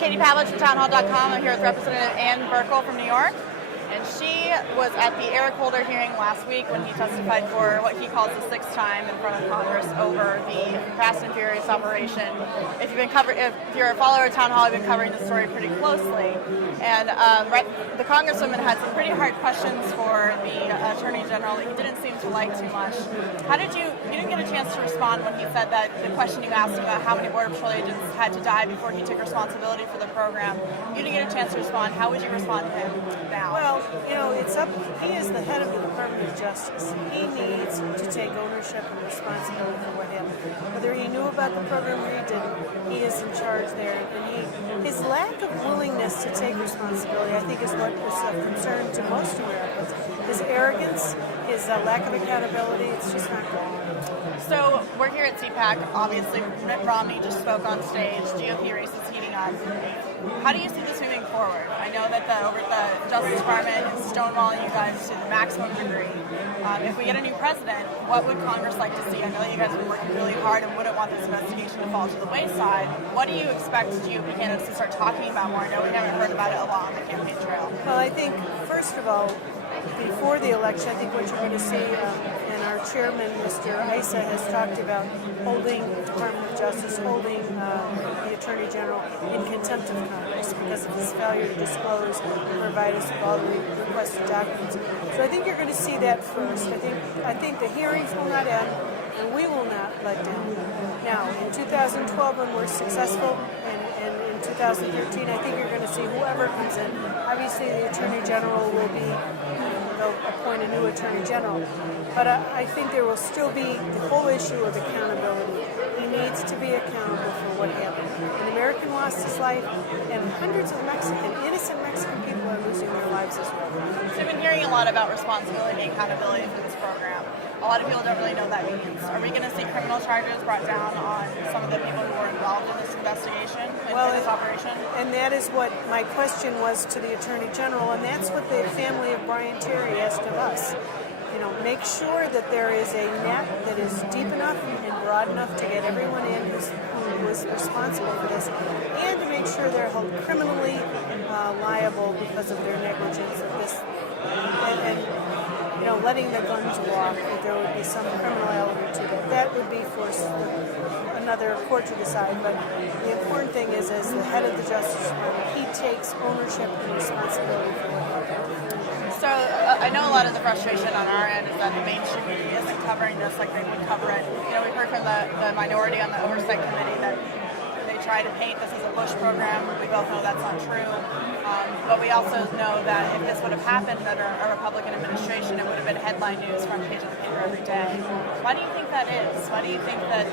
Katie Pavlich from townhall.com. I'm here with Representative Ann Buerkle from New York. And she was at the Eric Holder hearing last week when he testified for what he calls the sixth time in front of Congress over the Fast and Furious operation. If you're a follower of Town Hall, you've been covering the story pretty closely. And the Congresswoman had some pretty hard questions for the Attorney General that he didn't seem to like too much. You didn't get a chance to respond when he said that the question you asked him about how many Border Patrol agents had to die before he took responsibility for the program. You didn't get a chance to respond. How would you respond to him now? Well, he is the head of the Department of Justice. He needs to take ownership and responsibility for what happened. Whether he knew about the program or he didn't, he is in charge there. And his lack of willingness to take responsibility, I think, is what is of concern to most Americans. His arrogance, his lack of accountability, it's just not good. So we're here at CPAC. Obviously, Mitt Romney just spoke on stage. GOP race is heating up. How do you see this moving forward? I know that the Justice Department is stonewalling you guys to the maximum degree. If we get a new president, what would Congress like to see? I know that you guys have been working really hard and wouldn't want this investigation to fall to the wayside. What do you expect GOP candidates to start talking about more? I know we haven't heard about it a lot on the campaign trail. Well, I think, first of all, before the election, I think what you're going to see, and our chairman, Mr. Issa, has talked about holding the Department of Justice, holding the Attorney General in contempt of Congress because of his failure to disclose and provide us with all the requested documents. So I think you're going to see that first. I think the hearings will not end, and we will not let down. Now, in 2012, when we're successful, and in 2013, I think you're going to see whoever comes in. Obviously, the Attorney General will be, they'll appoint a new Attorney General. But I think there will still be the whole issue of accountability. He needs to be accountable for what happened. An American lost his life, and hundreds of innocent Mexican people are losing their lives as well. So we've been hearing a lot about responsibility and accountability for this program. A lot of people don't really know what that means. Are we going to see criminal charges brought down on some of the people who were involved in this investigation, in this operation? And that is what my question was to the Attorney General, and that's what the family of Brian Terry asked of us. Make sure that there is a net that is deep enough and broad enough to get everyone in who was responsible for this, and to make sure they're held criminally liable because of their negligence of this, and letting the guns walk, that there would be some criminal element to that. That would be for another court to decide. But the important thing is, as the head of the Justice Department, he takes ownership and responsibility for what happened. So I know a lot of the frustration on our end is that the mainstream media isn't covering this like they would cover it. We've heard from the minority on the Oversight Committee that they try to paint this as a Bush program. We both know that's not true. But we also know that if this would have happened under a Republican administration, it would have been headline news, front page of the paper every day. Why do you think that is? Why do you think that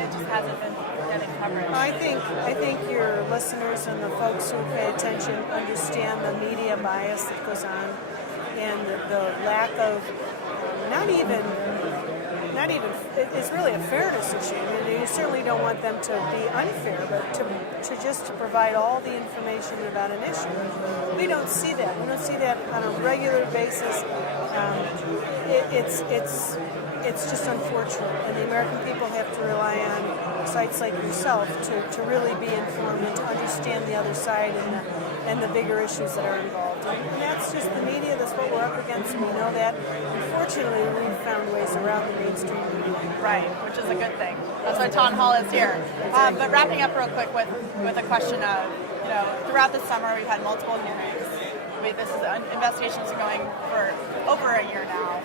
it just hasn't been getting coverage? I think your listeners and the folks who pay attention understand the media bias that goes on, and the lack of not even it's really a fairness issue. I mean, you certainly don't want them to be unfair, but to provide all the information about an issue. We don't see that. We don't see that on a regular basis. It's just unfortunate, and the American people have to rely on sites like yourself to really be informed and to understand the other side and the bigger issues that are involved. And that's just the media. That's what we're up against. We know that. Unfortunately, we've found ways around the mainstream media. Right, which is a good thing. That's why Town Hall is here. But wrapping up real quick with a question of, throughout the summer we've had multiple hearings. Investigations are going for over a year now.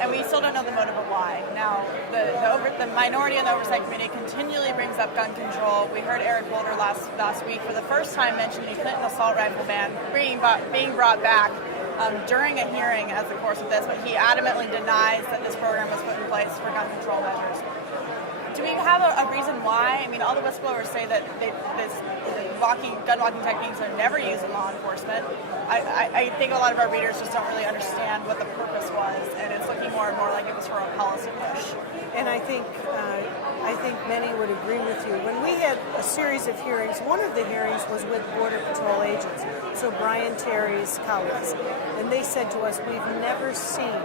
And we still don't know the motive of why. Now, the minority in the Oversight Committee continually brings up gun control. We heard Eric Holder last week for the first time mention the Clinton assault rifle ban being brought back during a hearing as the course of this, but he adamantly denies that this program was put in place for gun control measures. Do we have a reason why? I mean, all the whistleblowers say that gun walking techniques are never used in law enforcement. I think a lot of our readers just don't really understand what the purpose was, and it's looking more and more like it was for a policy push. And I think many would agree with you. When we had a series of hearings, one of the hearings was with Border Patrol agents, so Brian Terry's colleagues, and they said to us, we've never seen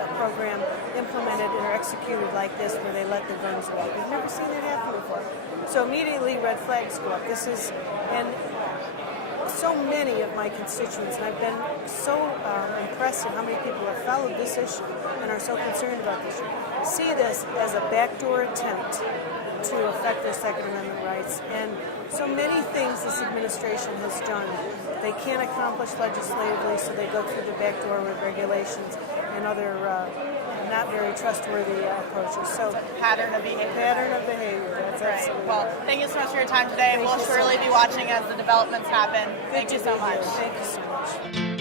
a program implemented or executed like this where they let the guns walk. We've never seen that happen before. So immediately red flags go up. And so many of my constituents, and I've been so impressed at how many people have followed this issue and are so concerned about this issue, see this as a backdoor attempt to affect their Second Amendment rights. And so many things this administration has done, they can't accomplish legislatively, so they go through the back door with regulations and other not very trustworthy approaches. So Pattern of behavior. Pattern of behavior. That's Right. absolutely Well, right. thank you so much for your time today. Thank We'll you so surely be much. watching as the developments happen. Good Thank you to so be here. much. Thank you so much.